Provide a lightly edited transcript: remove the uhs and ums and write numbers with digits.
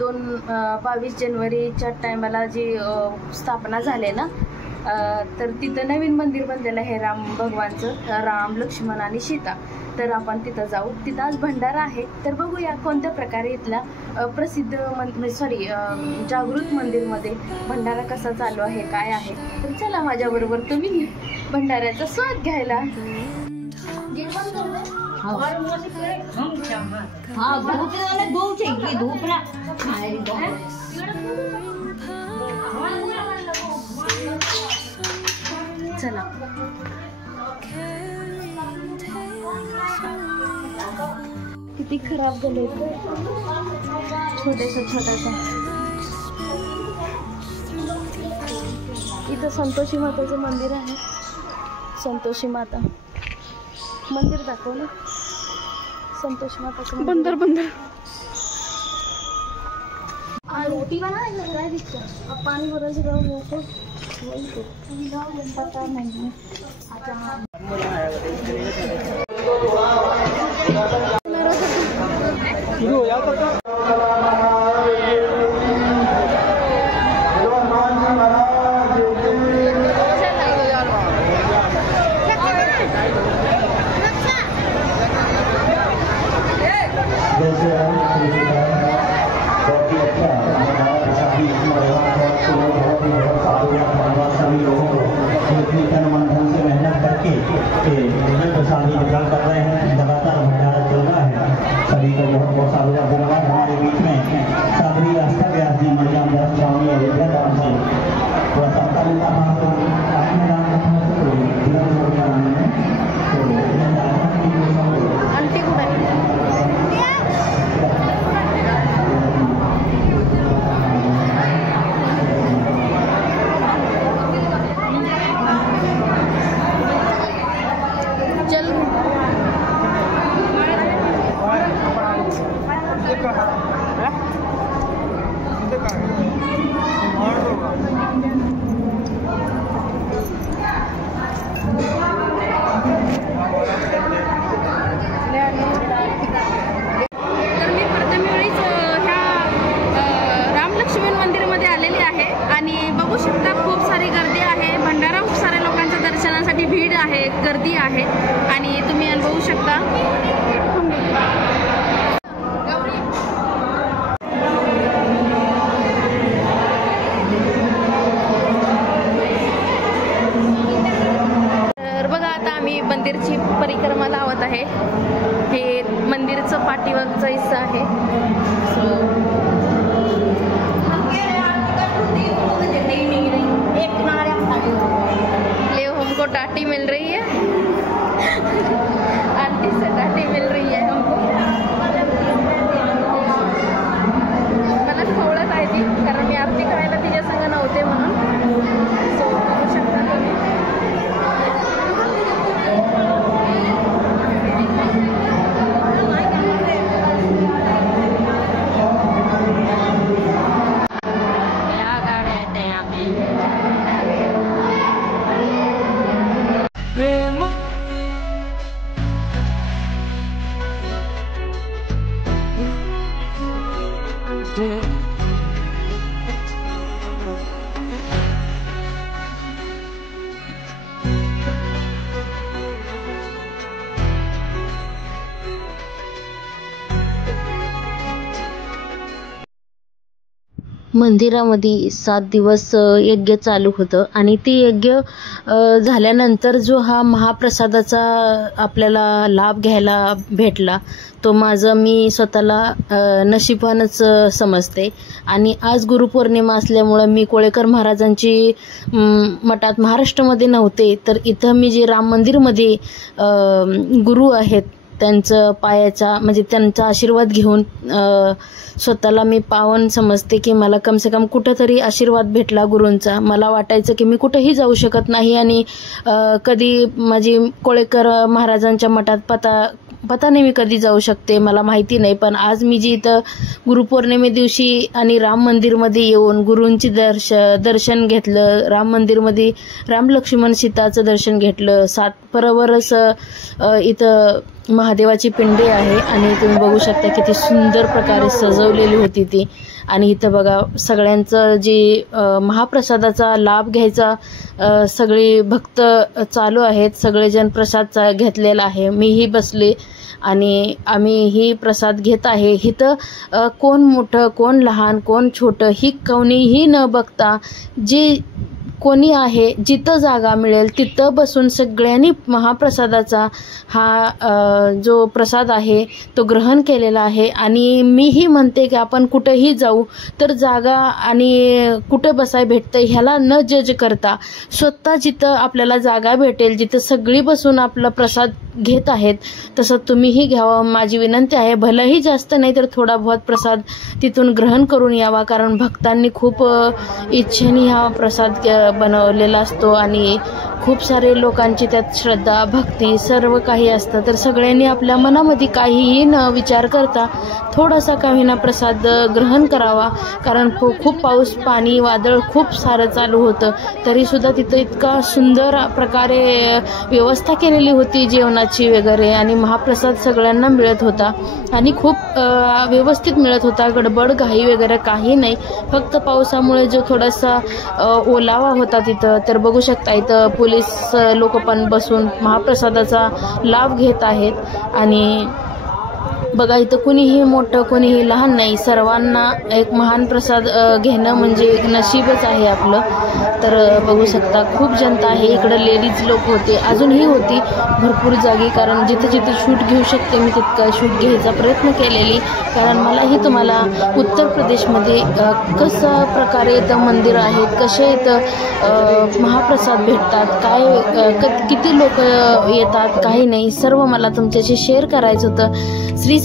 22 जानेवारीच्या टायमाला जी स्थापना झाली ना, तर तिथं नवीन मंदिर बनलेलं आहे राम भगवानचं, राम लक्ष्मण आणि सीता. तर आपण तिथं जाऊ. तिथं आज भंडारा आहे. तर बघूया कोणत्या प्रकारे इथला प्रसिद्ध जागृत मंदिरमध्ये भंडारा कसा चालू आहे, काय आहे. तर चला माझ्याबरोबर तुम्ही भंडाऱ्याचा स्वाद घ्यायला. चला किती खराब झाले, छोटासा. इथं संतोषी माताचं मंदिर आहे. संतोषी माता मंदिर दाखव ना. संतोषी माताचं बंदर रोटी बना पानी बरस पता नहीं. प्रसादी निकाल कर रहे हैं, लगातार भंडारा चल रहा है. सभी को बहुत सारा धन्यवाद. हमारे बीच में साधवी आस्था व्यास जी, मरियम दास स्वामी, अयोध्या दास जी, गर्दी आहे आणि तुम्ही अनुभवू शकता. तर बघा आता आम्ही मंदिरची परिक्रमा लावत आहे. हे मंदिरचं पाठीमागचा हिस्सा आहे. हमको टाटी मिल रही है, आंटी से टाटी मिल रही है हमको. मला खवळत आहे ती, कारण मी आरती करायला तिच्या संग नव्हते म्हणून. सो करू शकता तुम्ही. मंदिरामध्ये 7 दिवस यज्ञ चालू होतं आणि ते यज्ञ झाल्यानंतर जो हा महाप्रसादाचा आपल्याला लाभ घ्यायला भेटला, तो मी स्वतःला नशिबानच समजते. आणि आज गुरुपौर्णिमा असल्यामुळं मी कोळेकर महाराजांची मठात महाराष्ट्रामध्ये नव्हते, तर इथं मी जे राम मंदिरमध्ये गुरु आहेत त्यांचं पायाचा म्हणजे त्यांचा आशीर्वाद घेऊन स्वतःला मी पावन समजते की मला कम से कम कुठंतरी आशीर्वाद भेटला गुरूंचा. मला वाटायचं की मी कुठेही जाऊ शकत नाही आणि कधी माझी कोळेकर महाराजांच्या मठात पता नाही मी कधी जाऊ शकते, मला माहिती नाही. पण आज मी जी इथं गुरुपौर्णिमे दिवशी आणि राम मंदिरमध्ये येऊन गुरूंची दर्शन घेतलं, राम मंदिरमध्ये राम लक्ष्मण सीताचं दर्शन घेतलं, 7 परवरस इथं महादेवाची पिंडी आहे आणि तुम्ही बघू शकता किती सुंदर प्रकारे सजवलेली होती ती। आणि इथं बघा सगळ्यांचं जे महाप्रसादाचा लाभ घ्यायचा सगळे भक्त चालू आहेत, सगळेजण प्रसाद घेतलेला आहे। मीही बसले आणि आम्हीही प्रसाद घेत आहे। इथं कोण मोठं कोण लहान कोण छोटं ही कोणीही न बघता जे कोणी आहे जिथं जागा मिळेल तिथं बसून सगळ्यांनी महाप्रसादाचा हा जो प्रसाद आहे तो ग्रहण केलेला आहे। आणि मीही म्हणते की आपण कुठेही जाऊ तर जागा आणि कुठे बसाय भेटतं ह्याला न जज करता स्वतः जिथं आपल्याला जागा भेटेल जिथं सगळी बसून आपला प्रसाद घेत आहेत तसं तुम्हीही घ्यावं माझी विनंती आहे। भलेही जास्त नाही तर थोडा बहुत प्रसाद तिथून ग्रहण करून यावा, कारण भक्तांनी खूप इच्छेने हा प्रसाद बनवलेला असतो आणि खूप सारे लोकांची त्यात श्रद्धा भक्ती सर्व काही असतं। तर सगळ्यांनी आपल्या मनामध्ये काहीही न विचार करता थोडासा का होईना प्रसाद ग्रहण करावा, कारण खूप पाऊस पाणी वादळ खूप सारं चालू होतं तरी सुद्धा तिथं इतका सुंदर प्रकारे व्यवस्था केलेली होती जेवणाची वगैरे आणि महाप्रसाद सगळ्यांना मिळत होता आणि खूप व्यवस्थित मिळत होता। गडबड घाई वगैरे काही नाही, फक्त पावसामुळे जो थोडासा ओलावा होता तिथं। तर बघू शकता इथं पोलीस लोक पण बसून महाप्रसादाचा लाभ घेत आहेत आणि बघा इथं कोणीही मोठं कोणीही लहान नाही, सर्वांना एक महान प्रसाद घेणं म्हणजे एक नशीबच आहे आपलं। तर बघू शकता खूप जनता आहे, इकडं लेडीज लोक होते अजूनही होती भरपूर जागी, कारण जिथे जिथे शूट घेऊ शकते मी तितका शूट घ्यायचा प्रयत्न केलेली, कारण मलाही तुम्हाला उत्तर प्रदेशमध्ये कसं प्रकारे इथं मंदिर आहेत, कसे इथं महाप्रसाद भेटतात, काय किती लोक येतात काही नाही सर्व मला तुमच्याशी शेअर करायचं होतं। श्री